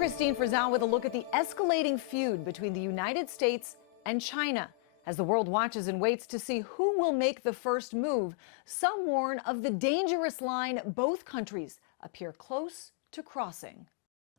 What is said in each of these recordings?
Christine Frizzell with a look at the escalating feud between the United States and China. As the world watches and waits to see who will make the first move, some warn of the dangerous line both countries appear close to crossing.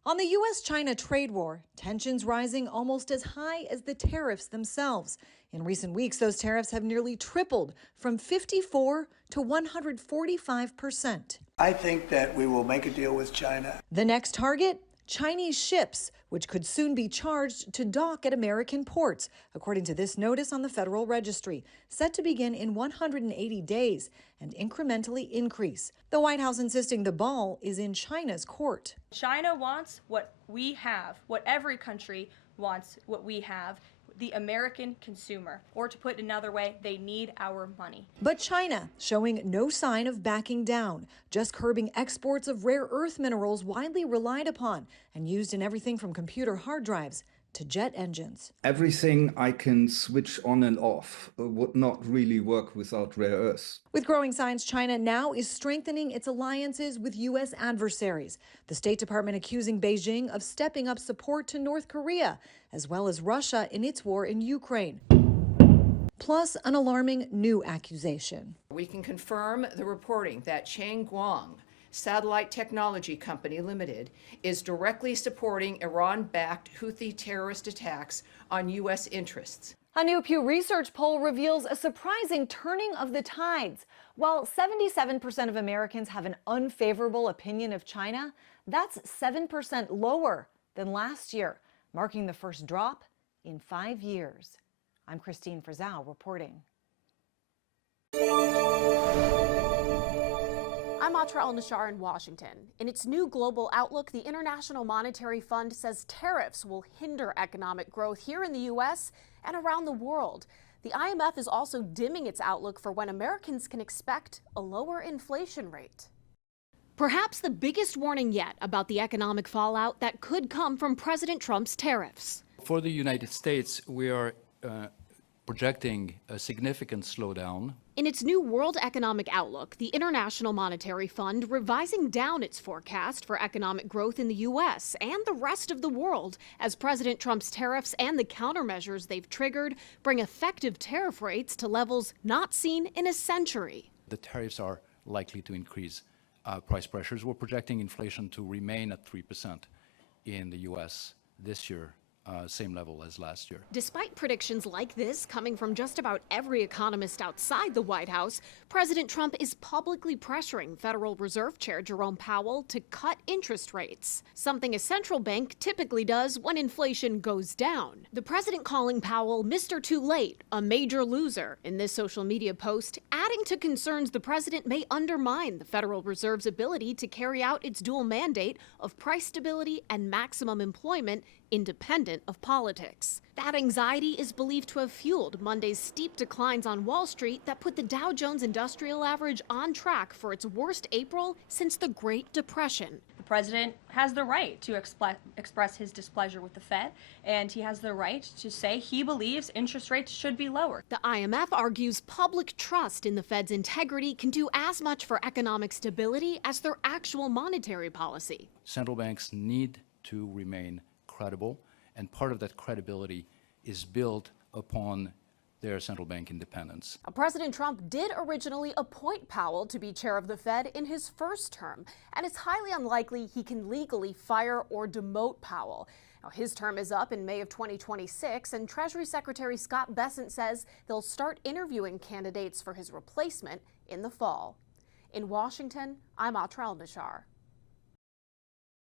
On the U.S. China trade war, tensions rising almost as high as the tariffs themselves. In recent weeks, those tariffs have nearly tripled from 54 to 145%. I think that we will make a deal with China. The next target? Chinese ships, which could soon be charged to dock at American ports, according to this notice on the Federal Registry, set to begin in 180 days and incrementally increase. The White House insisting the ball is in China's court. China wants what we have, what every country wants, what we have, the American consumer. Or to put it another way, they need our money. But China showing no sign of backing down, just curbing exports of rare earth minerals widely relied upon and used in everything from computer hard drives to jet engines. Everything I can switch on and off would not really work without rare earths. With growing signs, China now is strengthening its alliances with U.S. adversaries. The State Department accusing Beijing of stepping up support to North Korea, as well as Russia in its war in Ukraine. Plus, an alarming new accusation. We can confirm the reporting that Changguang Satellite Technology Company Limited is directly supporting Iran-backed Houthi terrorist attacks on U.S. interests. A new Pew Research poll reveals a surprising turning of the tides. While 77% of Americans have an unfavorable opinion of China, that's 7% lower than last year, marking the first drop in 5 years. I'm Christine Frizzell reporting. I'm Atra al-Nashar in Washington. In its new global outlook, the International Monetary Fund says tariffs will hinder economic growth here in the U.S. and around the world. The IMF is also dimming its outlook for when Americans can expect a lower inflation rate. Perhaps the biggest warning yet about the economic fallout that could come from President Trump's tariffs. For the United States, we are projecting a significant slowdown. In its new World Economic Outlook, the International Monetary Fund revising down its forecast for economic growth in the U.S. and the rest of the world as President Trump's tariffs and the countermeasures they've triggered bring effective tariff rates to levels not seen in a century. The tariffs are likely to increase price pressures. We're projecting inflation to remain at 3% in the U.S. this year. Same level as last year. Despite predictions like this coming from just about every economist outside the White House, President Trump is publicly pressuring Federal Reserve Chair Jerome Powell to cut interest rates, something a central bank typically does when inflation goes down. The president calling Powell Mr. Too Late, a major loser, in this social media post, adding to concerns the president may undermine the Federal Reserve's ability to carry out its dual mandate of price stability and maximum employment independent of politics. That anxiety is believed to have fueled Monday's steep declines on Wall Street that put the Dow Jones Industrial Average on track for its worst April since the Great Depression. The president has the right to express his displeasure with the Fed, and he has the right to say he believes interest rates should be lower. The IMF argues public trust in the Fed's integrity can do as much for economic stability as their actual monetary policy. Central banks need to remain credible, and part of that credibility is built upon their central bank independence. President Trump did originally appoint Powell to be chair of the Fed in his first term, and it's highly unlikely he can legally fire or demote Powell. Now, his term is up in May of 2026, and Treasury Secretary Scott Bessent says they'll start interviewing candidates for his replacement in the fall. In Washington, I'm Atra al-Nashar.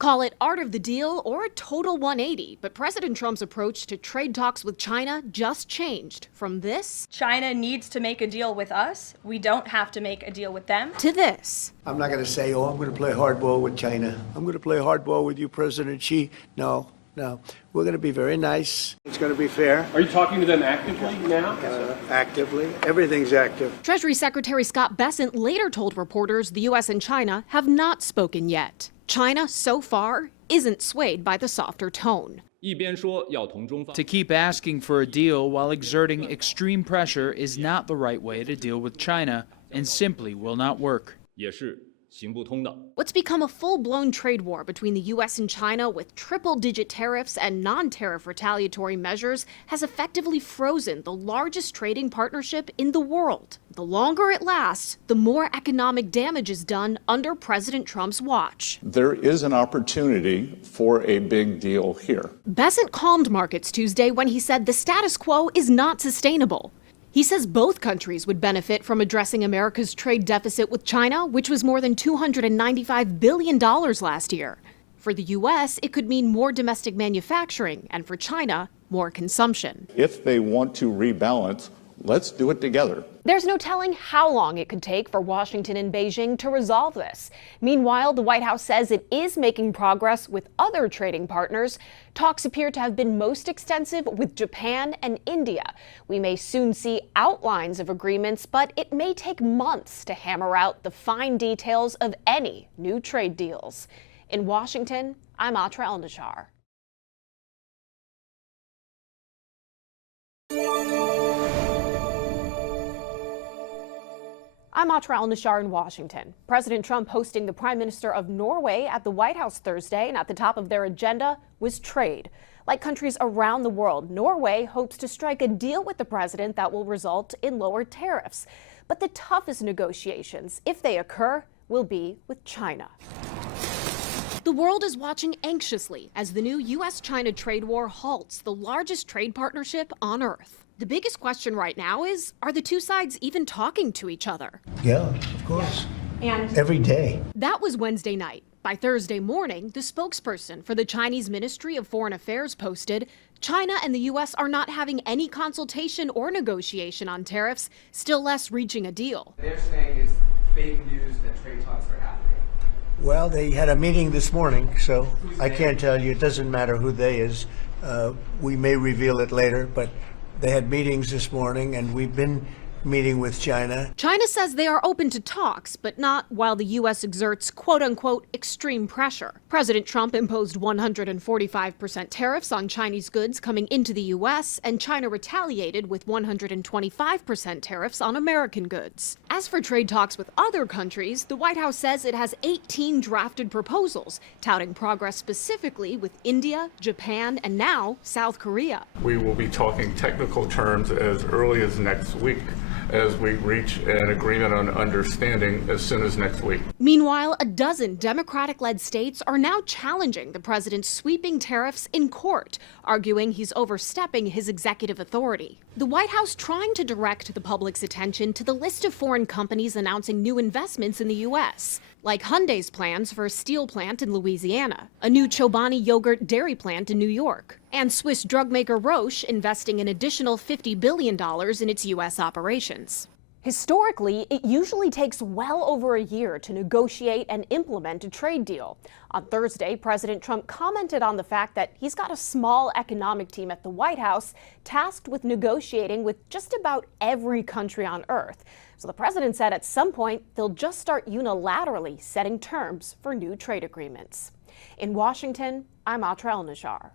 Call it art of the deal or a total 180, but President Trump's approach to trade talks with China just changed from this. China needs to make a deal with us. We don't have to make a deal with them. To this. I'm not going to say, oh, I'm going to play hardball with China. I'm going to play hardball with you, President Xi. No. We're going to be very nice. It's going to be fair. Are you talking to them actively now? Actively. Everything's active. Treasury Secretary Scott Bessent later told reporters the U.S. and China have not spoken yet. China, so far, isn't swayed by the softer tone. To keep asking for a deal while exerting extreme pressure is not the right way to deal with China and simply will not work. What's become a full-blown trade war between the U.S. and China with triple-digit tariffs and non-tariff retaliatory measures has effectively frozen the largest trading partnership in the world. The longer it lasts, the more economic damage is done under President Trump's watch. There is an opportunity for a big deal here. Bessent calmed markets Tuesday when he said the status quo is not sustainable. He says both countries would benefit from addressing America's trade deficit with China, which was more than $295 billion last year. For the U.S., it could mean more domestic manufacturing, and for China, more consumption. If they want to rebalance, let's do it together. There's no telling how long it could take for Washington and Beijing to resolve this. Meanwhile, the White House says it is making progress with other trading partners. Talks appear to have been most extensive with Japan and India. We may soon see outlines of agreements, but it may take months to hammer out the fine details of any new trade deals. In Washington, I'm Atra El-Nashar. I'm Atra El-Nashar in Washington. President Trump hosting the Prime Minister of Norway at the White House Thursday, and at the top of their agenda was trade. Like countries around the world, Norway hopes to strike a deal with the president that will result in lower tariffs. But the toughest negotiations, if they occur, will be with China. The world is watching anxiously as the new U.S. China trade war halts the largest trade partnership on Earth. The biggest question right now is, are the two sides even talking to each other? Yeah, of course. And Every day. that was Wednesday night. By Thursday morning, the spokesperson for the Chinese Ministry of Foreign Affairs posted, China and the U.S. are not having any consultation or negotiation on tariffs, still less reaching a deal. They're saying it's fake news that trade talks are happening. Well, they had a meeting this morning, so I can't tell you. It doesn't matter who they is. We may reveal it later, but they had meetings this morning, and we've been meeting with China. China says they are open to talks, but not while the U.S. exerts quote-unquote extreme pressure. President Trump imposed 145% tariffs on Chinese goods coming into the U.S., and China retaliated with 125% tariffs on American goods. As for trade talks with other countries, the White House says it has 18 drafted proposals, touting progress specifically with India, Japan, and now South Korea. We will be talking technical terms as early as next week, as we reach an agreement on understanding as soon as next week. Meanwhile, a dozen Democratic-led states are now challenging the president's sweeping tariffs in court, arguing he's overstepping his executive authority. The White House trying to direct the public's attention to the list of foreign companies announcing new investments in the U.S., like Hyundai's plans for a steel plant in Louisiana, a new Chobani yogurt dairy plant in New York, and Swiss drug maker Roche investing an additional $50 billion in its U.S. operations. Historically, it usually takes well over a year to negotiate and implement a trade deal. On Thursday, President Trump commented on the fact that he's got a small economic team at the White House tasked with negotiating with just about every country on Earth. So the president said at some point they'll just start unilaterally setting terms for new trade agreements. In Washington, I'm Atra El-Nashar.